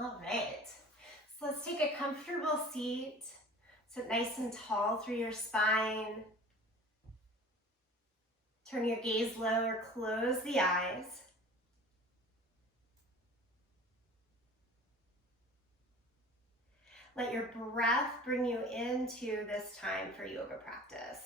All right, so let's take a comfortable seat. Sit nice and tall through your spine. Turn your gaze low or close the eyes. Let your breath bring you into this time for yoga practice.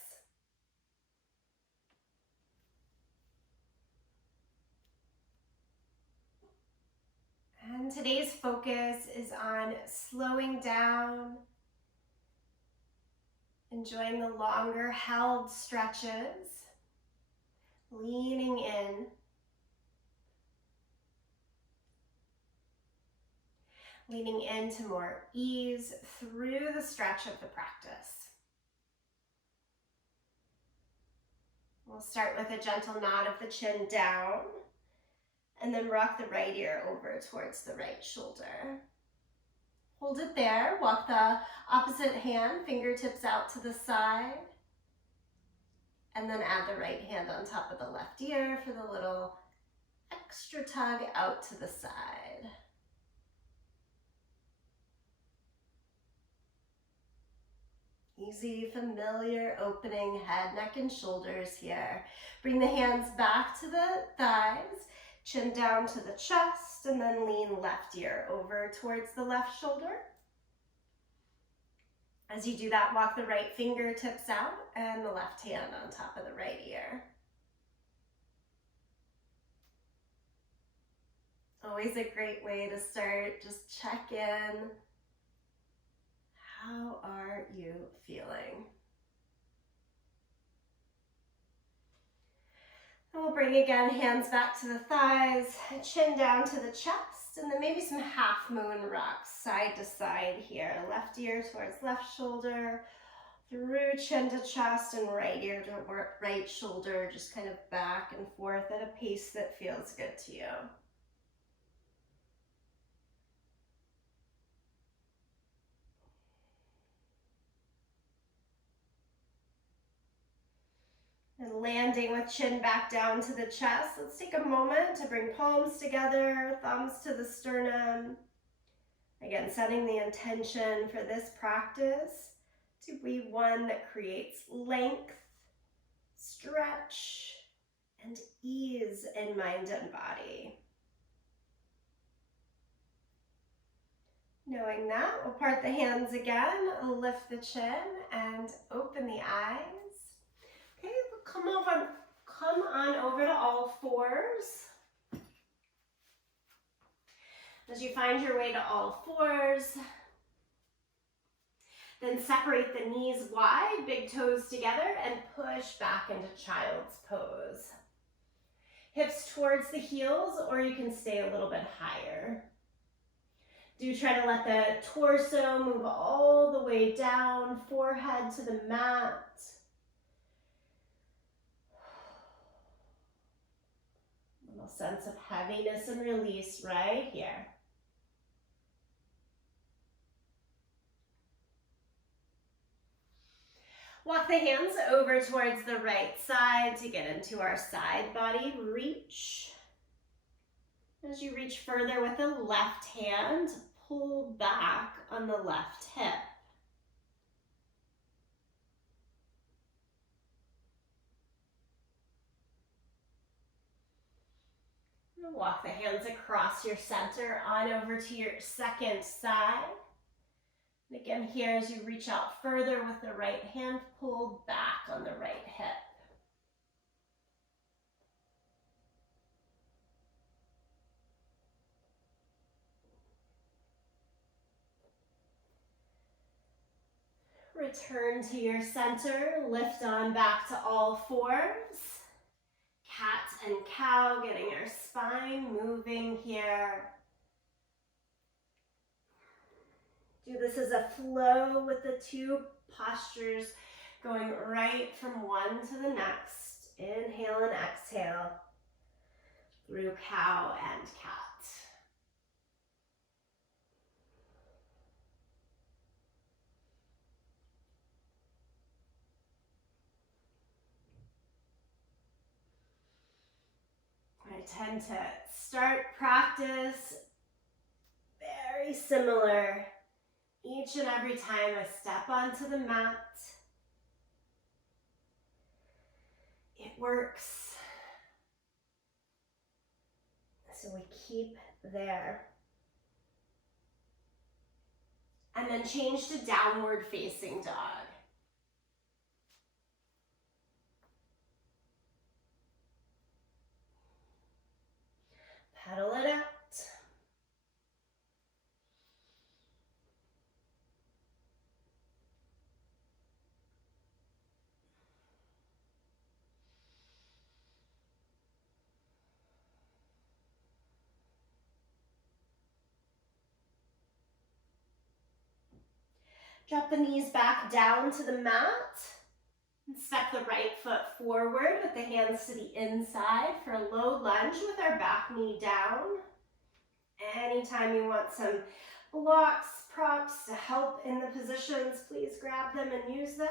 And today's focus is on slowing down, enjoying the longer held stretches, leaning in, leaning into more ease through the stretch of the practice. We'll start with a gentle nod of the chin down, and then rock the right ear over towards the right shoulder. Hold it there, walk the opposite hand, fingertips out to the side, and then add the right hand on top of the left ear for the little extra tug out to the side. Easy, familiar opening, head, neck, and shoulders here. Bring the hands back to the thighs, chin down to the chest, and then lean left ear over towards the left shoulder. As you do that, walk the right fingertips out and the left hand on top of the right ear. Always a great way to start. Just check in. How are you feeling? And we'll bring again hands back to the thighs, chin down to the chest, and then maybe some half moon rocks side to side here. Left ear towards left shoulder, through chin to chest, and right ear to right shoulder, just kind of back and forth at a pace that feels good to you. And landing with chin back down to the chest. Let's take a moment to bring palms together, thumbs to the sternum. Again, setting the intention for this practice to be one that creates length, stretch, and ease in mind and body. Knowing that, we'll part the hands again, lift the chin, and open the eyes. Okay, come on over to all fours. As you find your way to all fours, then separate the knees wide, big toes together, and push back into child's pose. Hips towards the heels, or you can stay a little bit higher. Do try to let the torso move all the way down, forehead to the mat. Sense of heaviness and release right here. Walk the hands over towards the right side to get into our side body reach. As you reach further with the left hand, pull back on the left hip. Walk the hands across your center on over to your second side. And again, here as you reach out further with the right hand, pull back on the right hip. Return to your center, lift on back to all fours. Cat and cow, getting our spine moving here. Do this as a flow with the two postures going right from one to the next. Inhale and exhale through cow and cat. I tend to start practice very pretty similar each and every time I step onto the mat. It works. So we keep there. And then change to downward facing dog. Pedal it out. Drop the knees back down to the mat. And step the right foot forward with the hands to the inside for a low lunge with our back knee down. Anytime you want some blocks, props to help in the positions, please grab them and use them.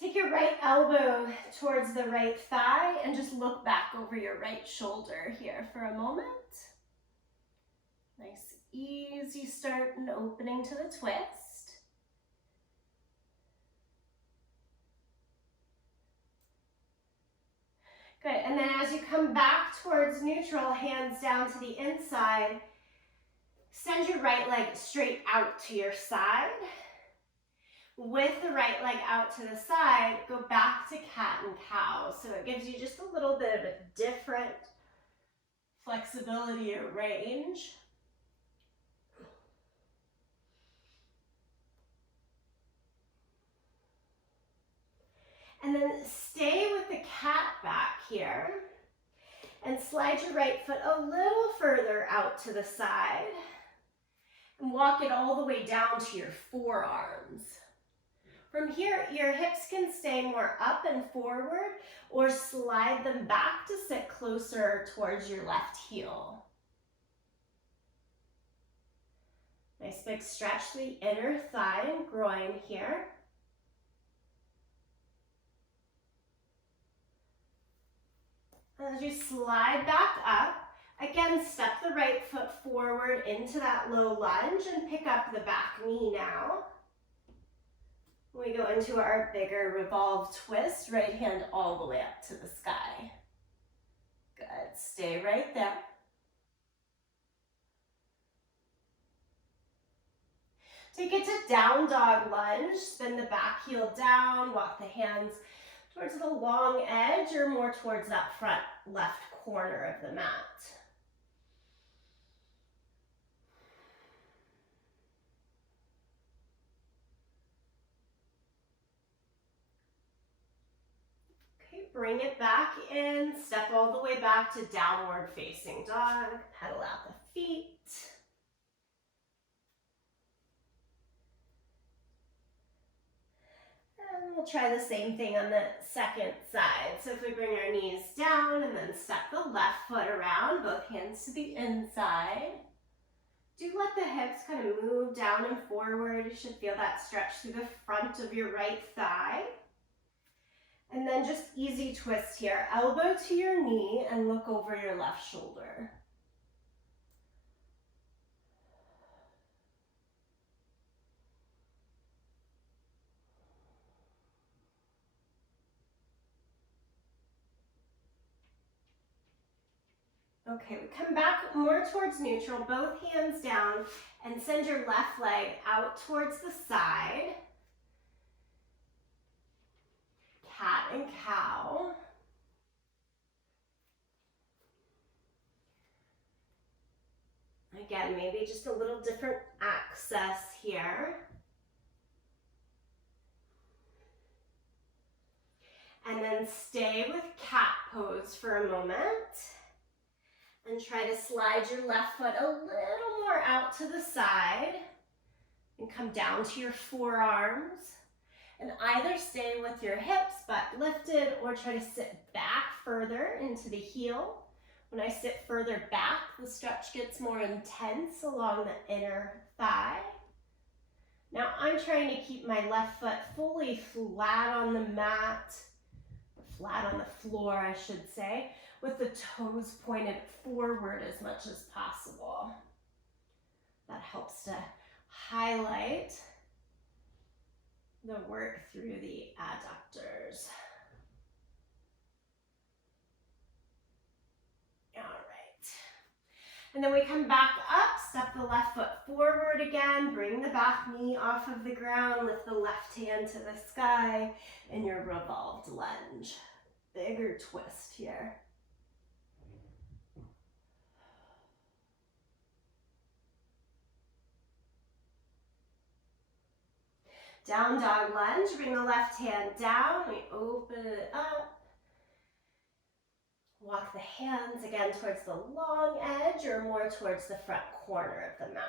Take your right elbow towards the right thigh and just look back over your right shoulder here for a moment. Nice, easy start and opening to the twist. Good, and then as you come back towards neutral, hands down to the inside, send your right leg straight out to your side. With the right leg out to the side, go back to cat and cow. So it gives you just a little bit of a different flexibility or range. And then stay with the cat back here and slide your right foot a little further out to the side and walk it all the way down to your forearms. From here, your hips can stay more up and forward or slide them back to sit closer towards your left heel. Nice big stretch to the inner thigh and groin here. As you slide back up, again, step the right foot forward into that low lunge and pick up the back knee now. We go into our bigger revolve twist, right hand all the way up to the sky. Good, stay right there. Take it to down dog lunge, spin the back heel down, walk the hands towards the long edge or more towards that front left corner of the mat. Okay, bring it back in, step all the way back to downward facing dog, pedal out the feet. And we'll try the same thing on the second side. So if we bring our knees down and then step the left foot around, both hands to the inside. Do let the hips kind of move down and forward. You should feel that stretch through the front of your right thigh. And then just easy twist here. Elbow to your knee and look over your left shoulder. Okay, we come back more towards neutral, both hands down, and send your left leg out towards the side. Cat and cow. Again, maybe just a little different access here. And then stay with cat pose for a moment. And try to slide your left foot a little more out to the side and come down to your forearms. And either stay with your hips butt lifted or try to sit back further into the heel. When I sit further back, the stretch gets more intense along the inner thigh. Now I'm trying to keep my left foot fully flat on the mat, flat on the floor, I should say, with the toes pointed forward as much as possible. That helps to highlight the work through the adductors. All right. And then we come back up, step the left foot forward again, bring the back knee off of the ground, lift the left hand to the sky in your revolved lunge. Bigger twist here. Down dog lunge, bring the left hand down, we open it up. Walk the hands again towards the long edge or more towards the front corner of the mat.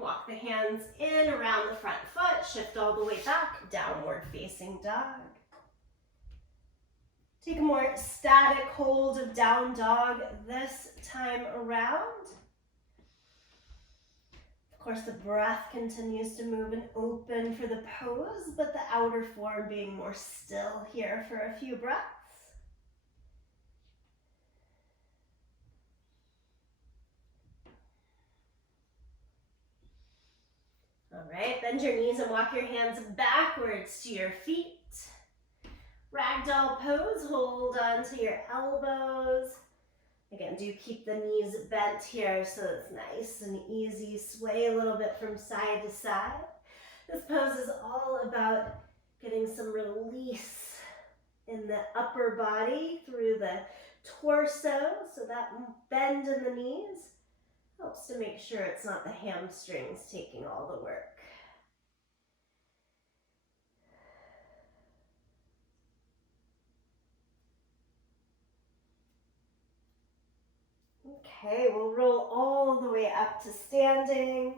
Walk the hands in around the front foot, shift all the way back, downward facing dog. Take a more static hold of down dog this time around. Of course, the breath continues to move and open for the pose, but the outer form being more still here for a few breaths. All right, bend your knees and walk your hands backwards to your feet. Ragdoll pose, hold on to your elbows. Again, do keep the knees bent here so it's nice and easy. Sway a little bit from side to side. This pose is all about getting some release in the upper body through the torso. So that bend in the knees helps to make sure it's not the hamstrings taking all the work. Okay, we'll roll all the way up to standing.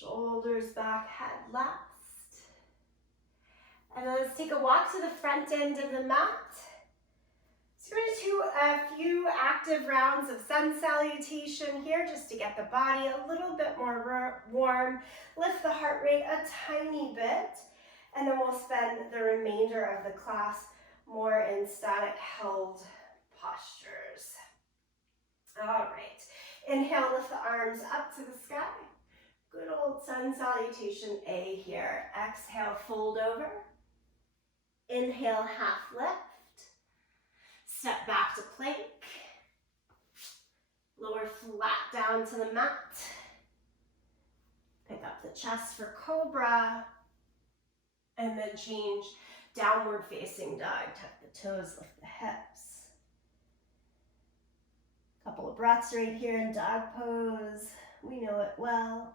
Shoulders back, head last. And then let's take a walk to the front end of the mat. So we're going to do a few active rounds of sun salutation here just to get the body a little bit more warm. Lift the heart rate a tiny bit. And then we'll spend the remainder of the class more in static held postures. All right, inhale, lift the arms up to the sky. Good old sun salutation A here. Exhale, fold over. Inhale, half lift. Step back to plank. Lower flat down to the mat. Pick up the chest for cobra. And then change downward facing dog. Tuck the toes, lift the hips. Couple of breaths right here in dog pose. We know it well.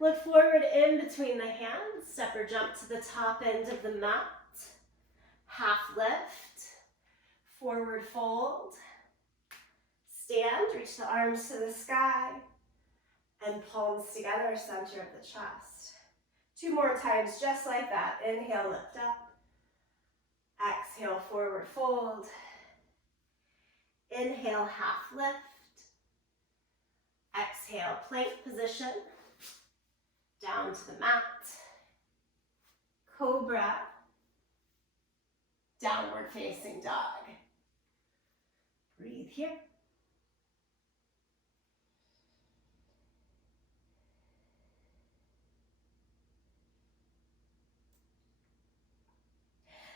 Look forward in between the hands. Step or jump to the top end of the mat. Half lift. Forward fold. Stand, reach the arms to the sky. And palms together, center of the chest. 2 more times, just like that. Inhale, lift up. Exhale, forward fold. Inhale, half lift. Exhale, plank position. Down to the mat. Cobra. Downward facing dog. Breathe here.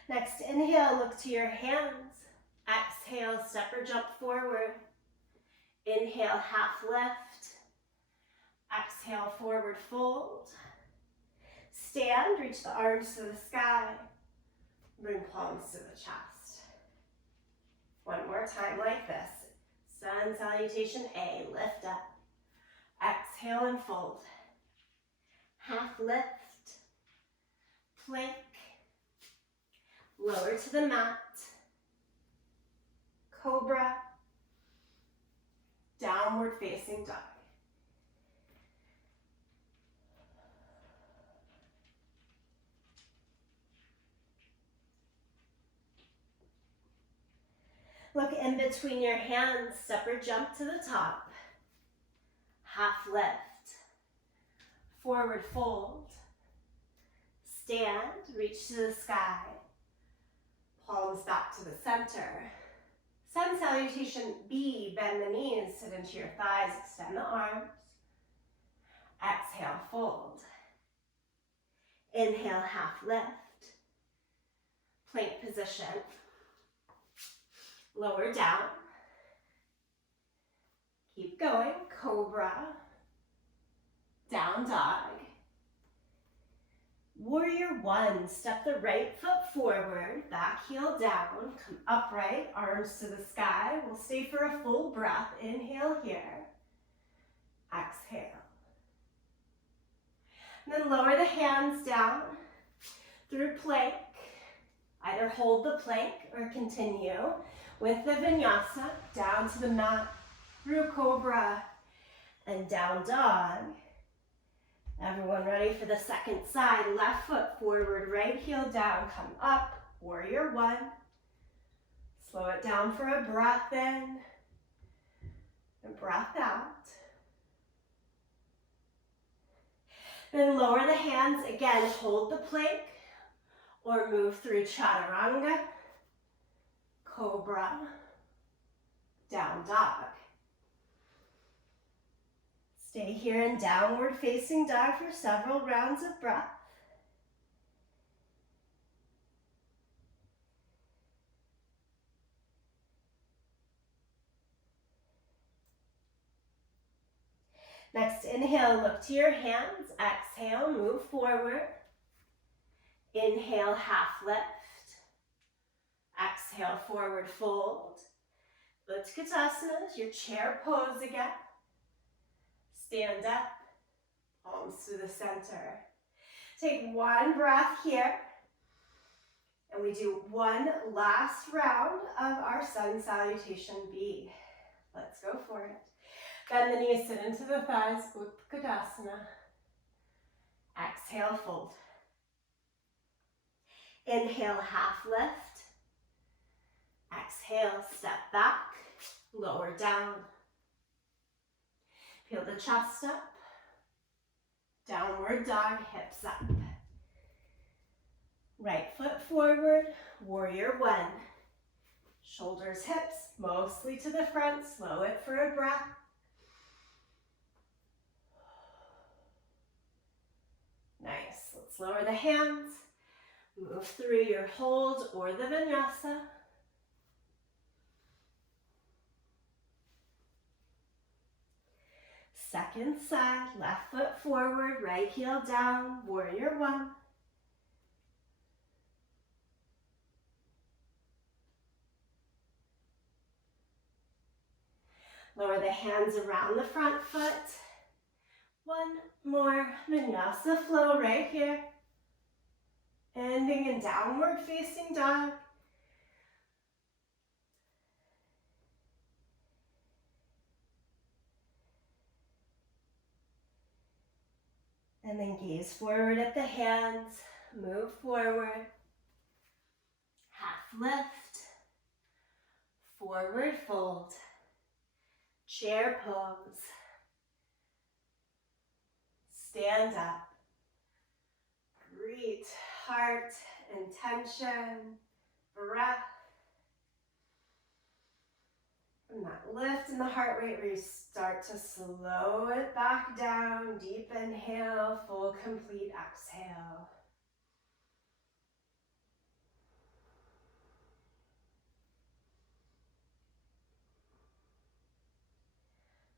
Next, inhale, look to your hands. Exhale, step or jump forward. Inhale, half lift. Exhale, forward fold. Stand, reach the arms to the sky. Bring palms to the chest. One more time like this. Sun salutation A, lift up. Exhale and fold. Half lift. Plank. Lower to the mat. Cobra. Downward facing dog. Look in between your hands, step or jump to the top. Half lift. Forward fold. Stand, reach to the sky. Palms back to the center. Sun salutation B, bend the knees, sit into your thighs, extend the arms. Exhale, fold. Inhale, half lift. Plank position. Lower down. Keep going, cobra. Down dog. Warrior one, step the right foot forward, back heel down, come upright, arms to the sky. We'll stay for a full breath. Inhale here. Exhale. And then lower the hands down through plank. Either hold the plank or continue with the vinyasa down to the mat, through cobra, and down dog. Everyone ready for the second side? Left foot forward, right heel down, come up, warrior one. Slow it down for a breath in and breath out. Then lower the hands again, hold the plank or move through chaturanga, cobra, down dog. Stay here in downward facing dog for several rounds of breath. Next, inhale, look to your hands. Exhale, move forward. Inhale, half lift. Exhale, forward fold. Utkatasana, your chair pose again. Stand up, palms to the center. Take one breath here. And we do one last round of our sun salutation B. Let's go for it. Bend the knees, sit into the thighs, Utkatasana. Exhale, fold. Inhale, half lift. Exhale, step back, lower down. Peel the chest up. Downward dog, hips up. Right foot forward, warrior one. Shoulders, hips, mostly to the front. Slow it for a breath. Nice. Let's lower the hands. Move through your hold or the vinyasa. Second side, left foot forward, right heel down, warrior one. Lower the hands around the front foot. One more vinyasa flow right here. Ending in downward facing dog. And then gaze forward at the hands, move forward, half lift, forward fold, chair pose, stand up, great heart intention, breath. And that lift in the heart rate where you start to slow it back down. Deep inhale, full complete exhale.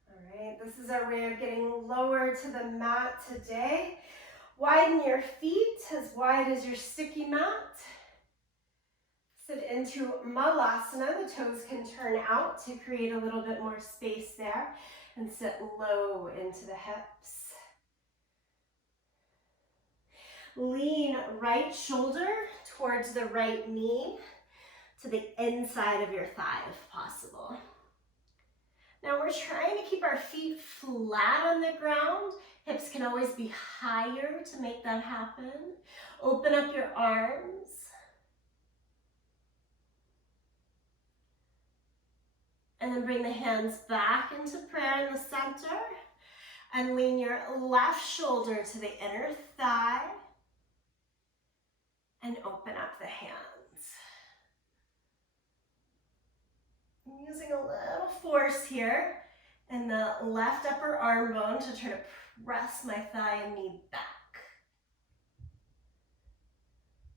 All right, this is our way of getting lower to the mat today. Widen your feet as wide as your sticky mat. Sit into malasana. The toes can turn out to create a little bit more space there. And sit low into the hips. Lean right shoulder towards the right knee to the inside of your thigh if possible. Now we're trying to keep our feet flat on the ground. Hips can always be higher to make that happen. Open up your arms. And then bring the hands back into prayer in the center. And lean your left shoulder to the inner thigh. And open up the hands. I'm using a little force here in the left upper arm bone to try to press my thigh and knee back.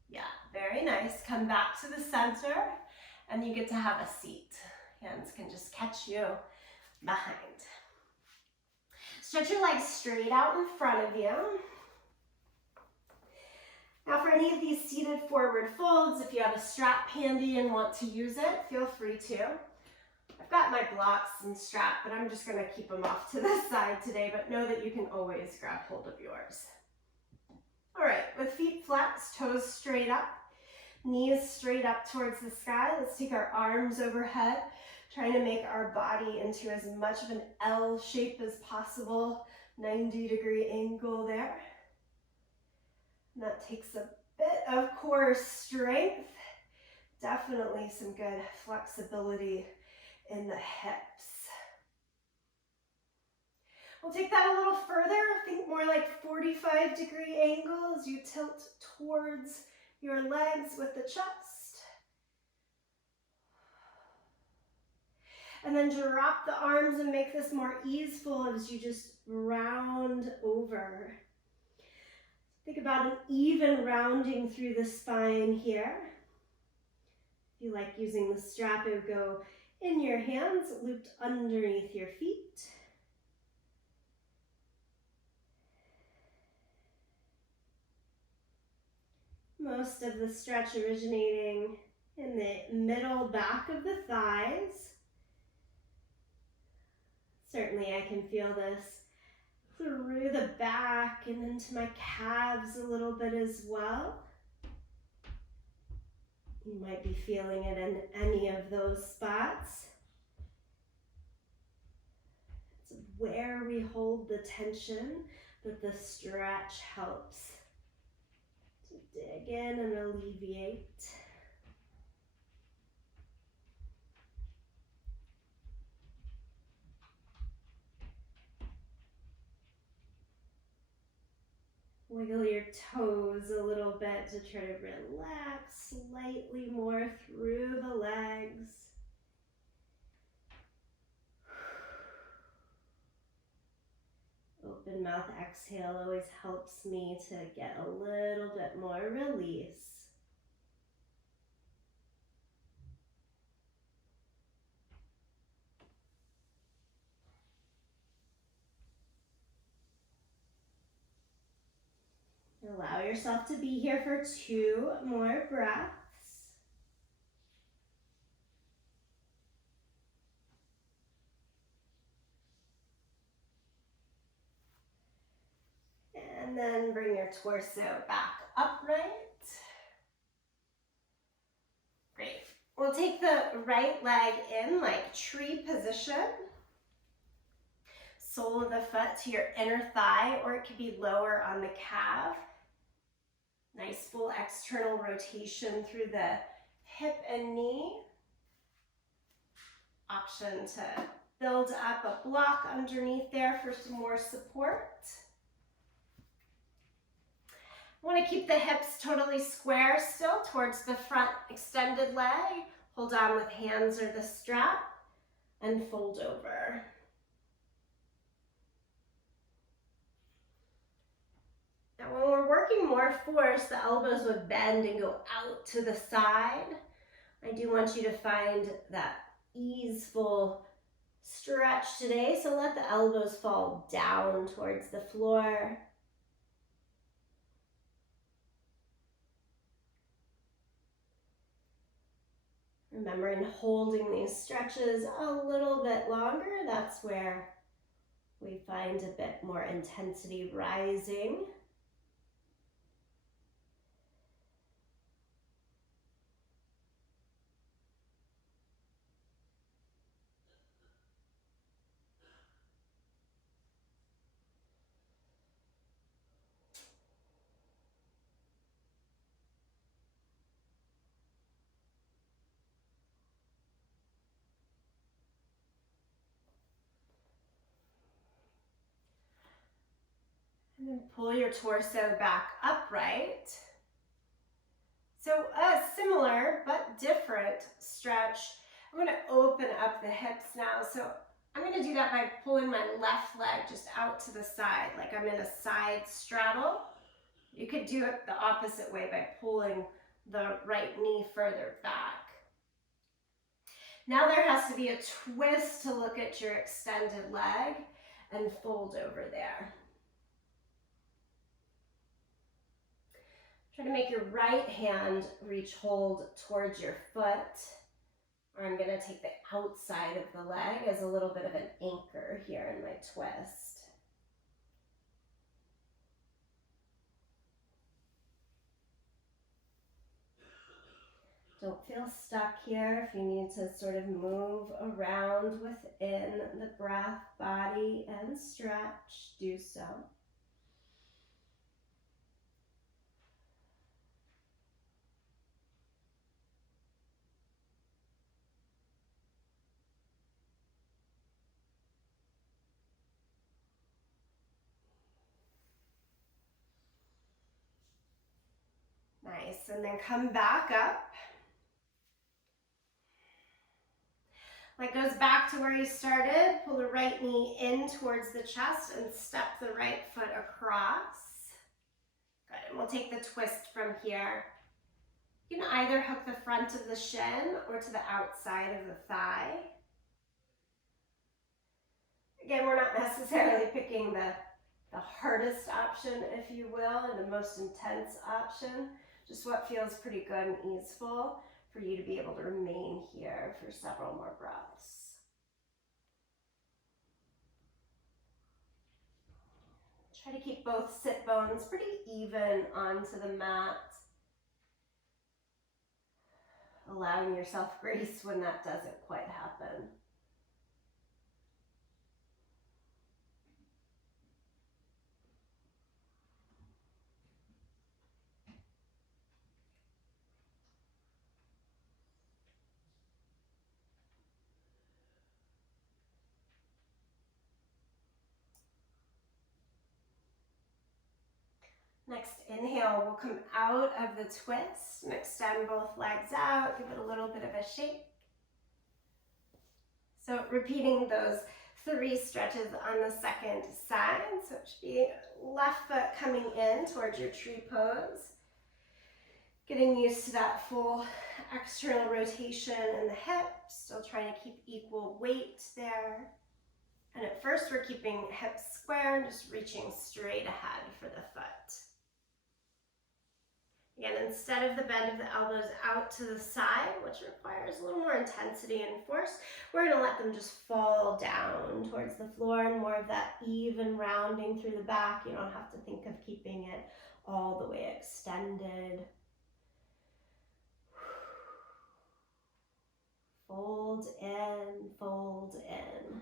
Yeah, very nice. Come back to the center and you get to have a seat. Hands can just catch you behind. Stretch your legs straight out in front of you. Now for any of these seated forward folds, if you have a strap handy and want to use it, feel free to. I've got my blocks and strap, but I'm just gonna keep them off to the side today, but know that you can always grab hold of yours. All right, with feet flexed, toes straight up, knees straight up towards the sky. Let's take our arms overhead, trying to make our body into as much of an L shape as possible, 90-degree angle there. And that takes a bit of core strength, definitely some good flexibility in the hips. We'll take that a little further, think more like 45-degree angle as you tilt towards your legs with the chest. And then drop the arms and make this more easeful as you just round over. Think about an even rounding through the spine here. If you like using the strap, it would go in your hands, looped underneath your feet. Most of the stretch originating in the middle back of the thighs. Certainly I can feel this through the back and into my calves a little bit as well. You might be feeling it in any of those spots. It's where we hold the tension that the stretch helps to dig in and alleviate. Wiggle your toes a little bit to try to relax slightly more through the legs. Open mouth exhale always helps me to get a little bit more release. Allow yourself to be here for 2 more breaths. And then bring your torso back upright. Great. We'll take the right leg in like tree position. Sole of the foot to your inner thigh, or it could be lower on the calf. Nice full external rotation through the hip and knee. Option to build up a block underneath there for some more support. I want to keep the hips totally square still towards the front extended leg. Hold on with hands or the strap and fold over. Now when we're working more force, the elbows would bend and go out to the side. I do want you to find that easeful stretch today, so let the elbows fall down towards the floor. Remember, in holding these stretches a little bit longer, that's where we find a bit more intensity rising. then pull your torso back upright. So a similar but different stretch. I'm going to open up the hips now. So I'm going to do that by pulling my left leg just out to the side, like I'm in a side straddle. You could do it the opposite way by pulling the right knee further back. Now there has to be a twist to look at your extended leg and fold over there. Try to make your right hand reach hold towards your foot. Or I'm going to take the outside of the leg as a little bit of an anchor here in my twist. Don't feel stuck here. If you need to sort of move around within the breath, body, and stretch, do so. Nice, and then come back up. Leg goes back to where you started. Pull the right knee in towards the chest and step the right foot across. Good, and we'll take the twist from here. You can either hook the front of the shin or to the outside of the thigh. Again, we're not necessarily picking the hardest option, if you will, or the most intense option. Just what feels pretty good and easeful for you to be able to remain here for several more breaths. Try to keep both sit bones pretty even onto the mat, allowing yourself grace when that doesn't quite happen. Next inhale, we'll come out of the twist and extend both legs out, give it a little bit of a shake. So repeating those 3 stretches on the second side. So it should be left foot coming in towards your tree pose. Getting used to that full external rotation in the hips, still trying to keep equal weight there. And at first we're keeping hips square and just reaching straight ahead for the foot. Again, instead of the bend of the elbows out to the side, which requires a little more intensity and force, we're going to let them just fall down towards the floor, and more of that even rounding through the back. You don't have to think of keeping it all the way extended. Fold in, fold in.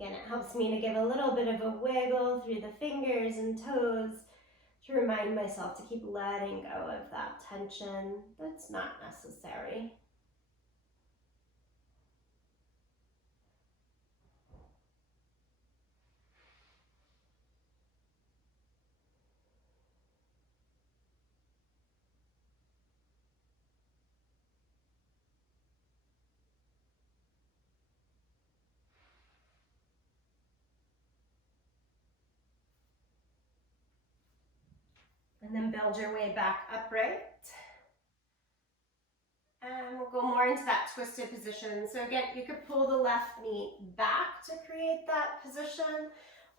Again, it helps me to give a little bit of a wiggle through the fingers and toes to remind myself to keep letting go of that tension that's not necessary. And then build your way back upright. And we'll go more into that twisted position. So again, you could pull the left knee back to create that position,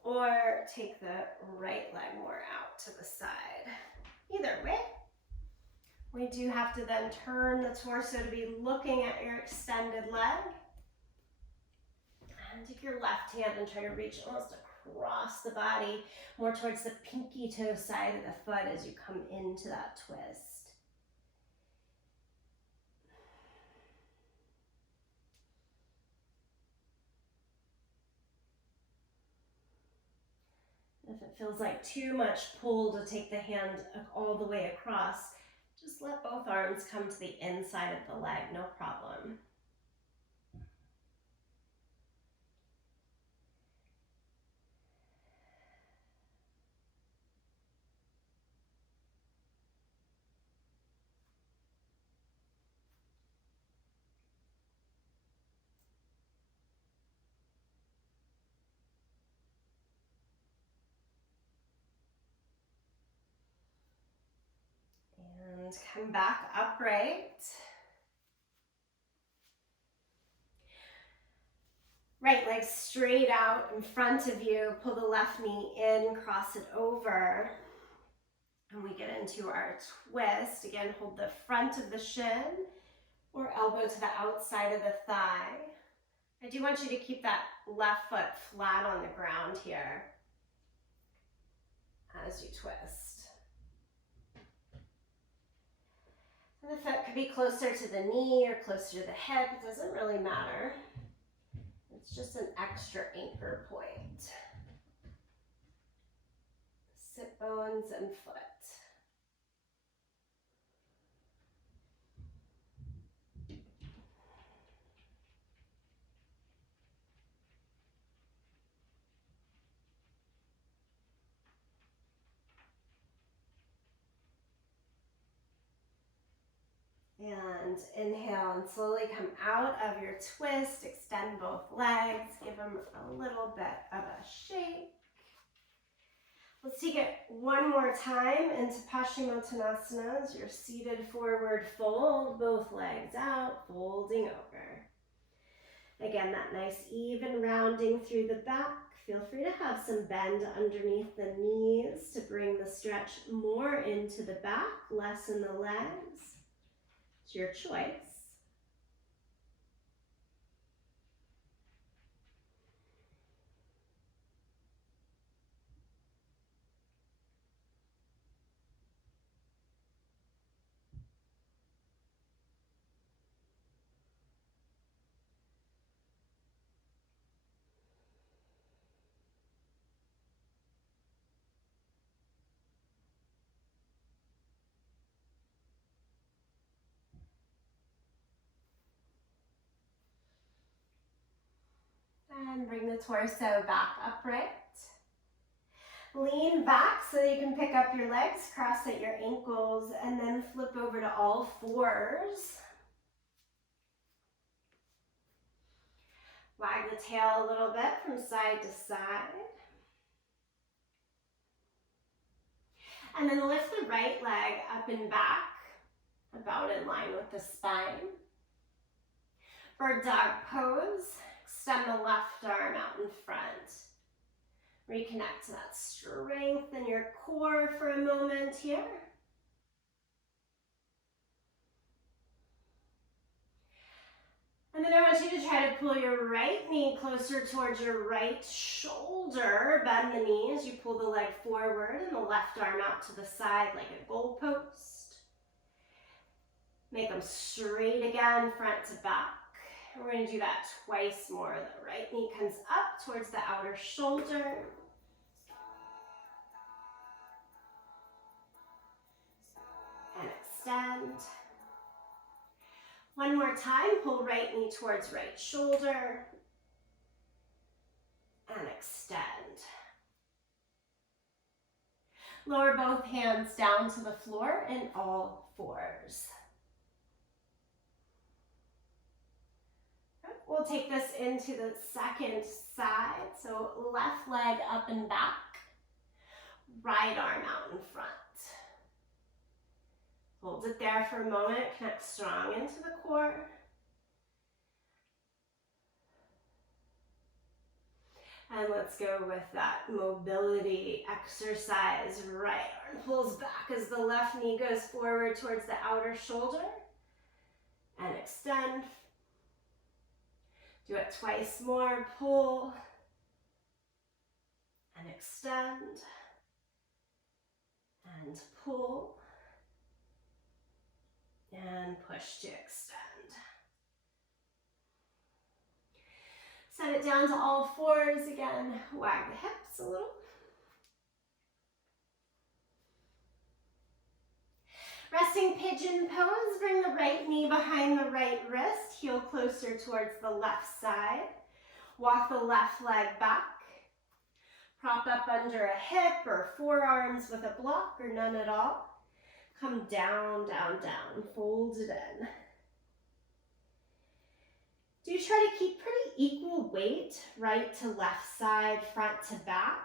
or take the right leg more out to the side. Either way, we do have to then turn the torso to be looking at your extended leg. And take your left hand and try to reach almost across the body, more towards the pinky toe side of the foot as you come into that twist. If it feels like too much pull to take the hand all the way across, just let both arms come to the inside of the leg, no problem. And come back upright. Right leg straight out in front of you. Pull the left knee in, cross it over. And we get into our twist. Again, hold the front of the shin or elbow to the outside of the thigh. I do want you to keep that left foot flat on the ground here as you twist. And the foot could be closer to the knee or closer to the hip. It doesn't really matter. It's just an extra anchor point. Sit bones and foot. And inhale and slowly come out of your twist. Extend both legs. Give them a little bit of a shake. Let's take it one more time into Paschimottanasana as you're seated forward fold. Both legs out, folding over. Again, that nice even rounding through the back. Feel free to have some bend underneath the knees to bring the stretch more into the back, less in the legs. It's your choice. And bring the torso back upright. Lean back so that you can pick up your legs, cross at your ankles, and then flip over to all fours. Wag the tail a little bit from side to side. And then lift the right leg up and back, about in line with the spine. Bird dog pose. Extend the left arm out in front. Reconnect to that strength in your core for a moment here. And then I want you to try to pull your right knee closer towards your right shoulder. Bend the knee as you pull the leg forward and the left arm out to the side like a goalpost. Make them straight again, front to back. We're going to do that twice more. The right knee comes up towards the outer shoulder. And extend. One more time, pull right knee towards right shoulder. And extend. Lower both hands down to the floor in all fours. We'll take this into the second side. So left leg up and back, right arm out in front. Hold it there for a moment, connect strong into the core. And let's go with that mobility exercise. Right arm pulls back as the left knee goes forward towards the outer shoulder. And extend. Do it twice more, pull and extend and pull and push to extend. Set it down to all fours again, wag the hips a little. Resting pigeon pose, bring the right knee behind the right wrist, heel closer towards the left side. Walk the left leg back. Prop up under a hip or forearms with a block or none at all. Come down, down, down, fold it in. Do try to keep pretty equal weight, right to left side, front to back.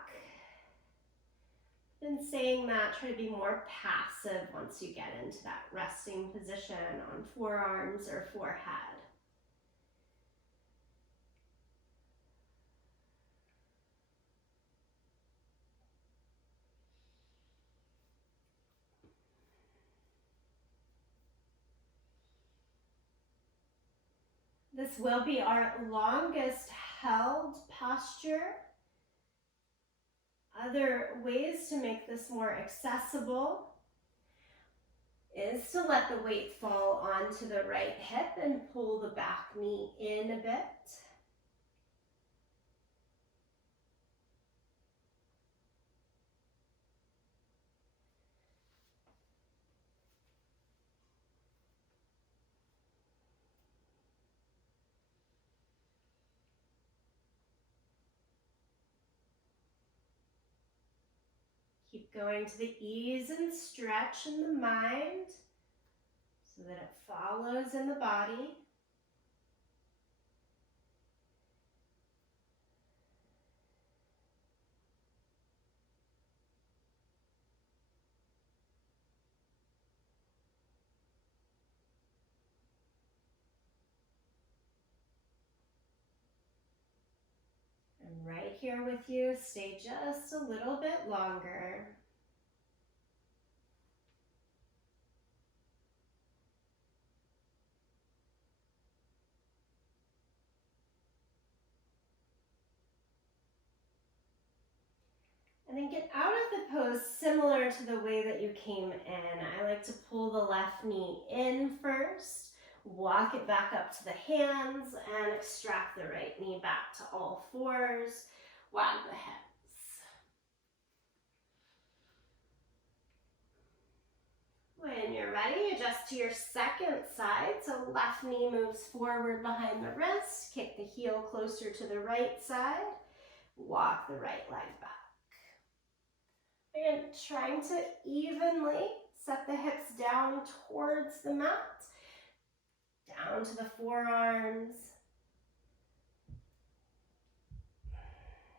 In saying that, try to be more passive once you get into that resting position on forearms or forehead. This will be our longest held posture. Other ways to make this more accessible is to let the weight fall onto the right hip and pull the back knee in a bit. Keep going to the ease and stretch in the mind so that it follows in the body. I'm right here with you. Stay just a little bit longer. And then get out of the pose similar to the way that you came in. I like to pull the left knee in first, walk it back up to the hands, and extract the right knee back to all fours. Wag the hips. When you're ready, adjust to your second side. So left knee moves forward behind the wrist. Kick the heel closer to the right side. Walk the right leg back. And trying to evenly set the hips down towards the mat, down to the forearms.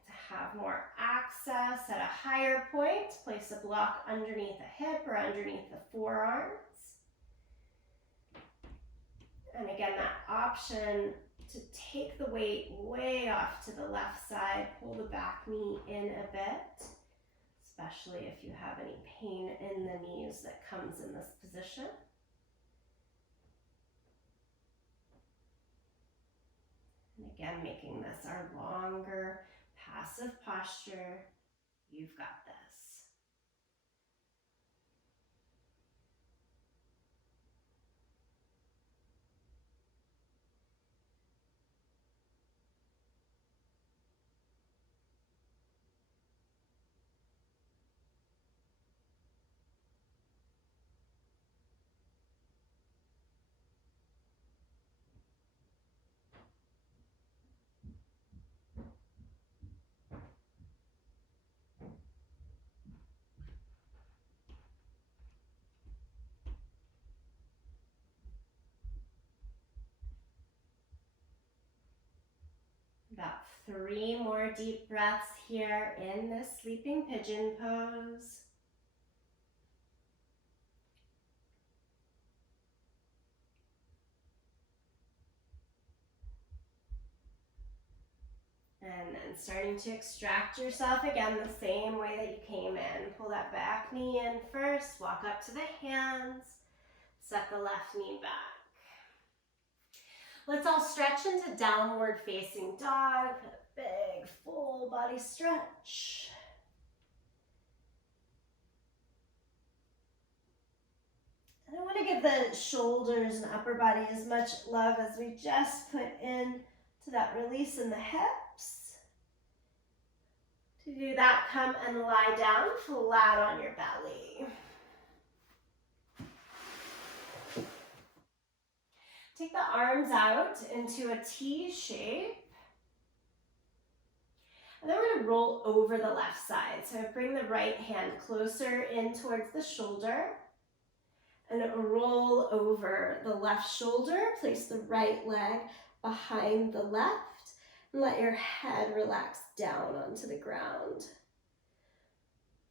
To have more access at a higher point, place a block underneath the hip or underneath the forearms. And again, that option to take the weight way off to the left side, pull the back knee in a bit. Especially if you have any pain in the knees that comes in this position. And again, making this our longer, passive posture. You've got this. About 3 more deep breaths here in this sleeping pigeon pose. And then starting to extract yourself again the same way that you came in. Pull that back knee in first, walk up to the hands, set the left knee back. Let's all stretch into downward facing dog. A big full body stretch. And I want to give the shoulders and upper body as much love as we just put in to that release in the hips. To do that, come and lie down flat on your belly. Take the arms out into a T shape. And then we're going to roll over the left side. So bring the right hand closer in towards the shoulder. And roll over the left shoulder. Place the right leg behind the left. And let your head relax down onto the ground.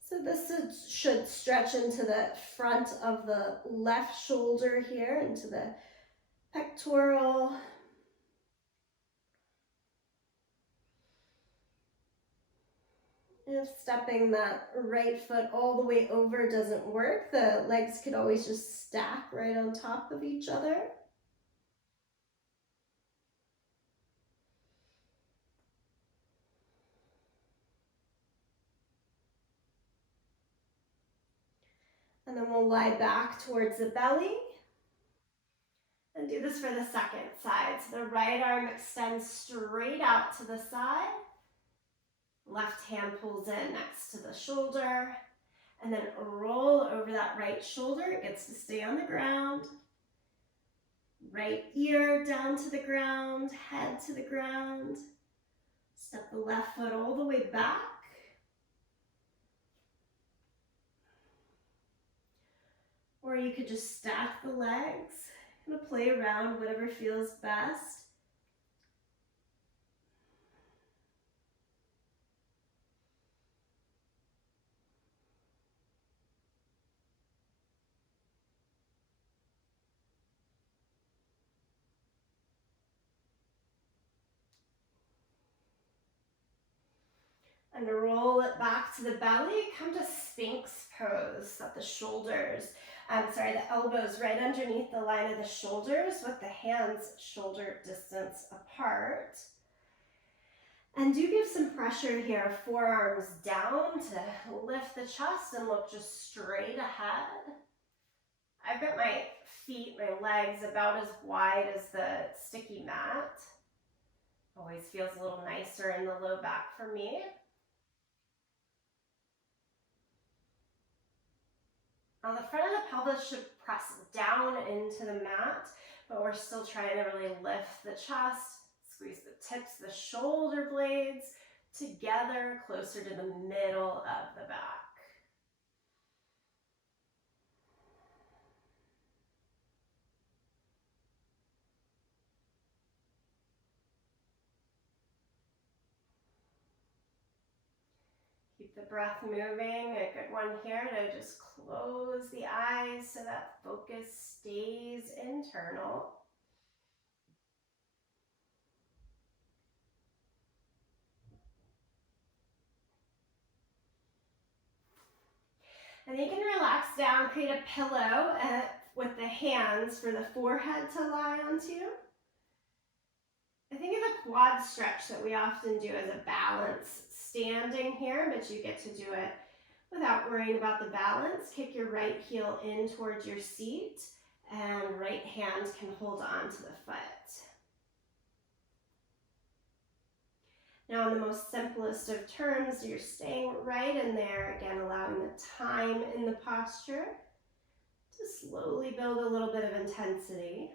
So this should stretch into the front of the left shoulder here, into the pectoral. If stepping that right foot all the way over doesn't work, the legs could always just stack right on top of each other. And then we'll lie back towards the belly. And do this for the second side. So the right arm extends straight out to the side. Left hand pulls in next to the shoulder. And then roll over that right shoulder. It gets to stay on the ground. Right ear down to the ground, head to the ground. Step the left foot all the way back. Or you could just stack the legs. Kind of play around, whatever feels best. And roll it back to the belly. Come to Sphinx pose. Set the shoulders, the elbows right underneath the line of the shoulders with the hands shoulder distance apart. And do give some pressure here, forearms down to lift the chest and look just straight ahead. I've got my feet, my legs about as wide as the sticky mat. Always feels a little nicer in the low back for me. Now the front of the pelvis should press down into the mat, but we're still trying to really lift the chest, squeeze the tips, the shoulder blades together closer to the middle of the back. Keep the breath moving. A good one here to just close the eyes so that focus stays internal. And you can relax down, create a pillow with the hands for the forehead to lie onto. I think of the quad stretch that we often do as a balance standing here, but you get to do it without worrying about the balance. Kick your right heel in towards your seat, and right hand can hold on to the foot. Now, in the most simplest of terms, you're staying right in there, again, allowing the time in the posture to slowly build a little bit of intensity.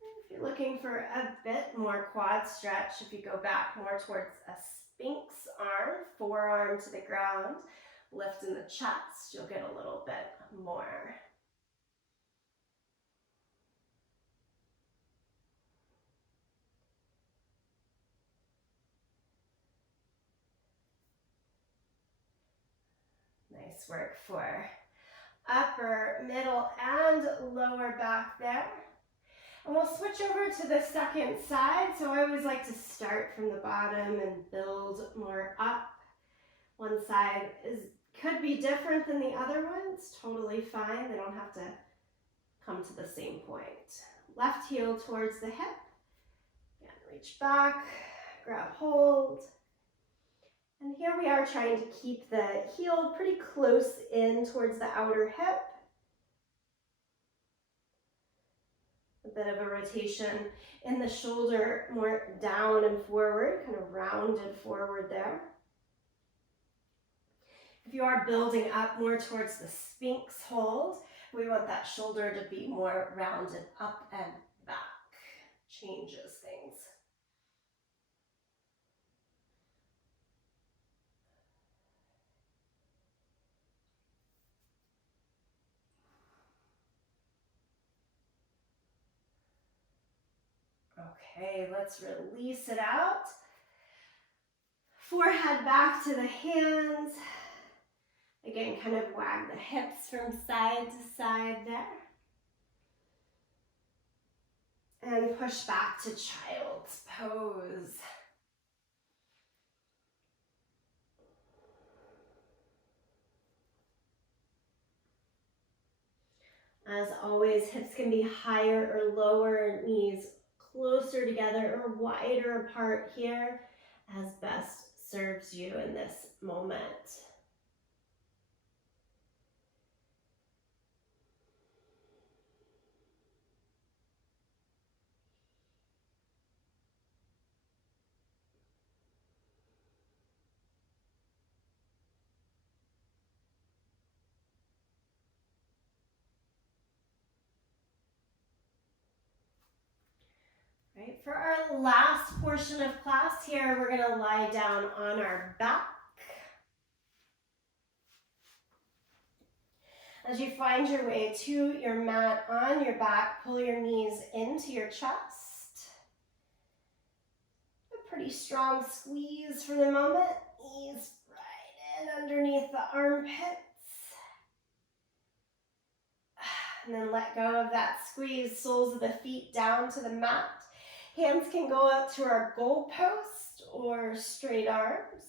If you're looking for a bit more quad stretch, if you go back more towards a Sphinx arm, forearm to the ground, lift in the chest, you'll get a little bit more. Nice work for upper, middle, and lower back there. And we'll switch over to the second side. So I always like to start from the bottom and build more up. One side could be different than the other one. It's totally fine. They don't have to come to the same point. Left heel towards the hip. Again, reach back, grab hold. And here we are trying to keep the heel pretty close in towards the outer hip. A bit of a rotation in the shoulder, more down and forward, kind of rounded forward there. If you are building up more towards the Sphinx hold, We want that shoulder to be more rounded up and back. Changes things. Okay, let's release it out. Forehead back to the hands. Again, kind of wag the hips from side to side there. And push back to child's pose. As always, hips can be higher or lower, knees closer together or wider apart here, as best serves you in this moment. Right, for our last portion of class here, we're going to lie down on our back. As you find your way to your mat on your back, pull your knees into your chest. A pretty strong squeeze for the moment. Ease right in underneath the armpits. And then let go of that squeeze, soles of the feet down to the mat. Hands can go up to our goalpost or straight arms.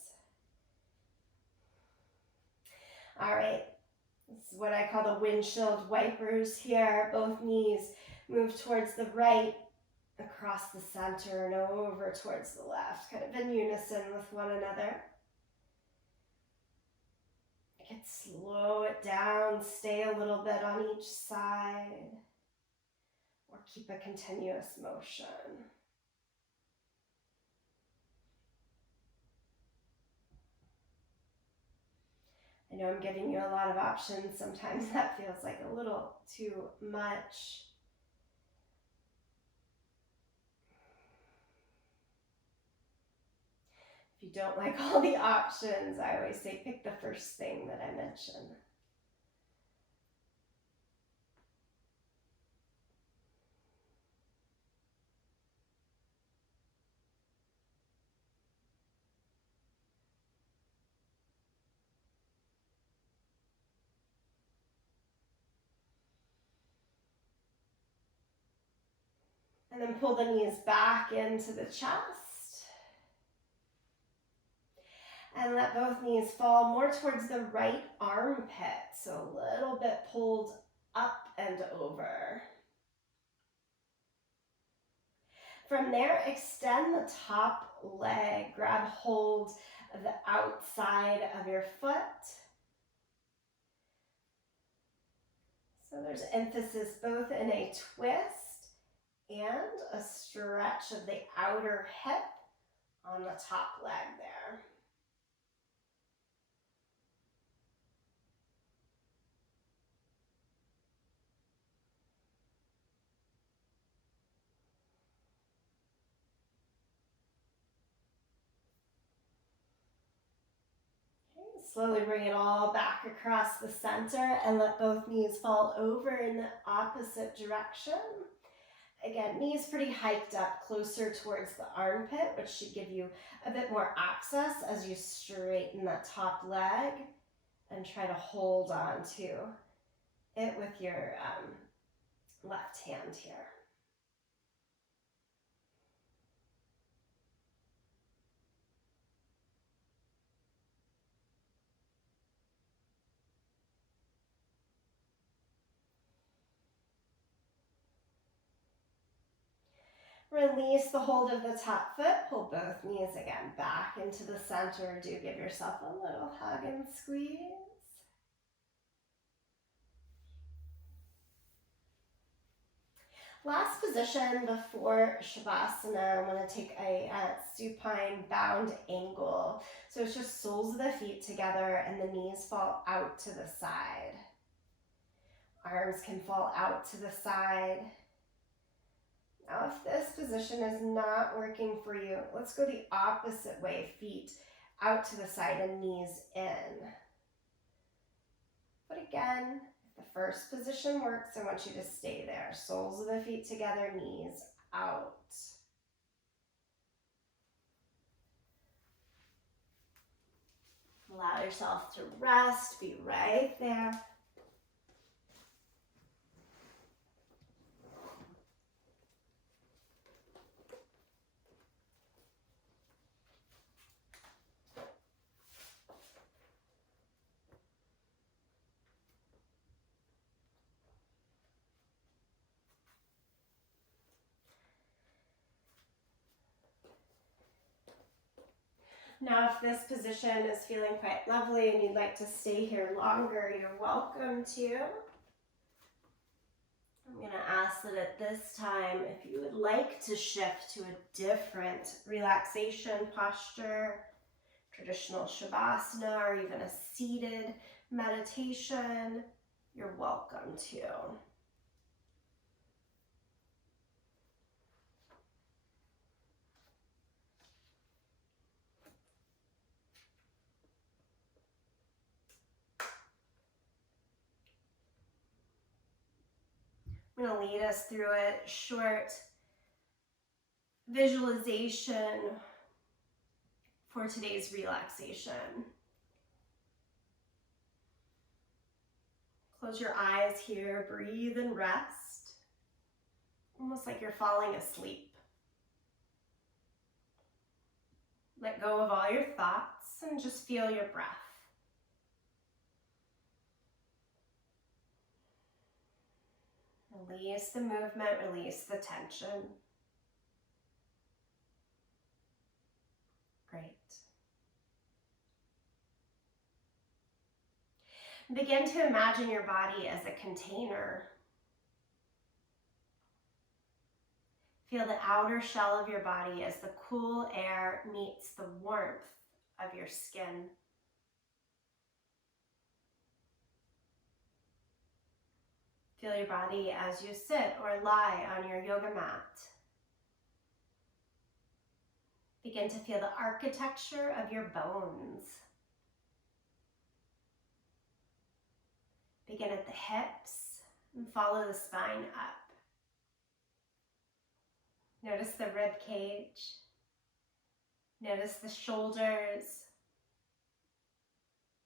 All right, this is what I call the windshield wipers here. Both knees move towards the right, across the center, and over towards the left, kind of in unison with one another. You can slow it down, stay a little bit on each side, or keep a continuous motion. I know I'm giving you a lot of options. Sometimes that feels like a little too much. If you don't like all the options, I always say pick the first thing that I mention. And then pull the knees back into the chest. And let both knees fall more towards the right armpit. So a little bit pulled up and over. From there, extend the top leg. Grab hold of the outside of your foot. So there's emphasis both in a twist and a stretch of the outer hip on the top leg there. Okay, slowly bring it all back across the center and let both knees fall over in the opposite direction. Again, knees pretty hiked up closer towards the armpit, which should give you a bit more access as you straighten that top leg and try to hold on to it with your left hand here. Release the hold of the top foot. Pull both knees again back into the center. Do give yourself a little hug and squeeze. Last position before Shavasana, I'm going to take a supine bound angle. So it's just soles of the feet together and the knees fall out to the side. Arms can fall out to the side. Now, if this position is not working for you, let's go the opposite way. Feet out to the side and knees in. But again, if the first position works, I want you to stay there. Soles of the feet together, knees out. Allow yourself to rest, be right there. Now, if this position is feeling quite lovely and you'd like to stay here longer, you're welcome to. I'm going to ask that at this time, if you would like to shift to a different relaxation posture, traditional Shavasana, or even a seated meditation, you're welcome to. I'm going to lead us through a short visualization for today's relaxation. Close your eyes here, breathe and rest, almost like you're falling asleep. Let go of all your thoughts and just feel your breath. Release the movement, release the tension. Great. Begin to imagine your body as a container. Feel the outer shell of your body as the cool air meets the warmth of your skin. Feel your body as you sit or lie on your yoga mat. Begin to feel the architecture of your bones. Begin at the hips and follow the spine up. Notice the rib cage. Notice the shoulders.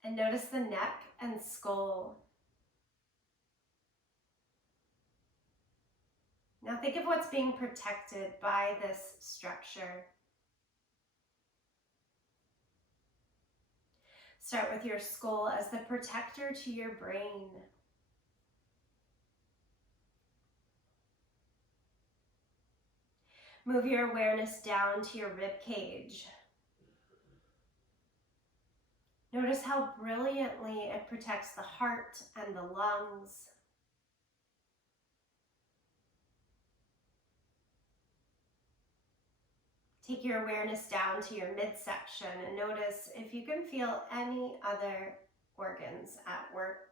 And notice the neck and skull. Now think of what's being protected by this structure. Start with your skull as the protector to your brain. Move your awareness down to your rib cage. Notice how brilliantly it protects the heart and the lungs. Take your awareness down to your midsection and notice if you can feel any other organs at work.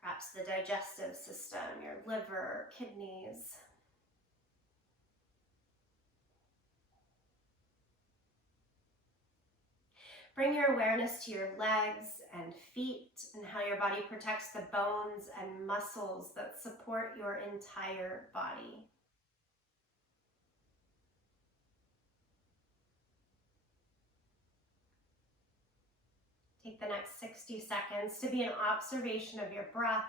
Perhaps the digestive system, your liver, kidneys. Bring your awareness to your legs and feet and how your body protects the bones and muscles that support your entire body. Take the next 60 seconds to be an observation of your breath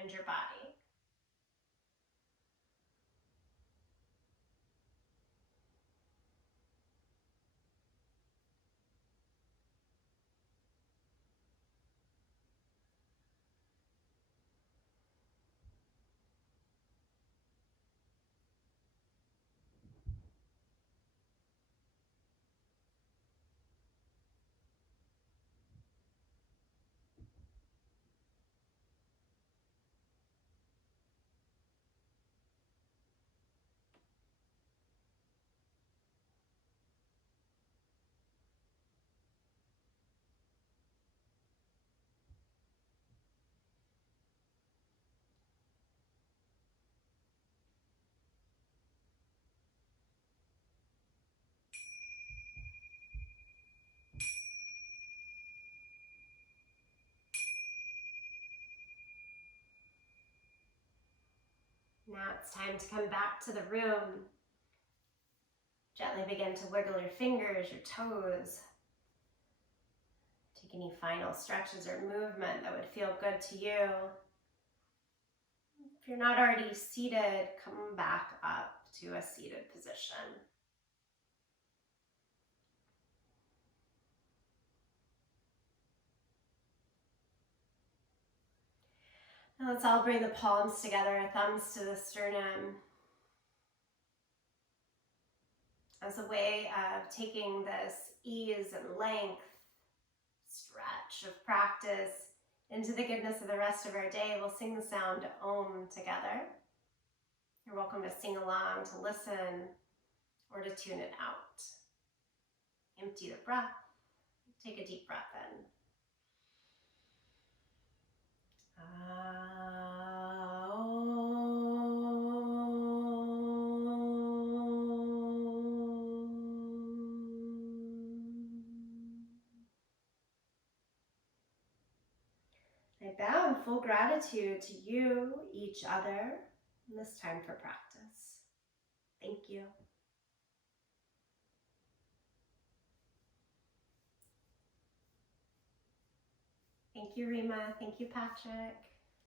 and your body. Now it's time to come back to the room. Gently begin to wiggle your fingers, your toes. Take any final stretches or movement that would feel good to you. If you're not already seated, come back up to a seated position. Now let's all bring the palms together, thumbs to the sternum, as a way of taking this ease and length, stretch of practice into the goodness of the rest of our day. We'll sing the sound Om together. You're welcome to sing along, to listen, or to tune it out. Empty the breath. Take a deep breath in. I bow in full gratitude to you, each other, in this time for practice. Thank you. Thank you, Rima. Thank you, Patrick.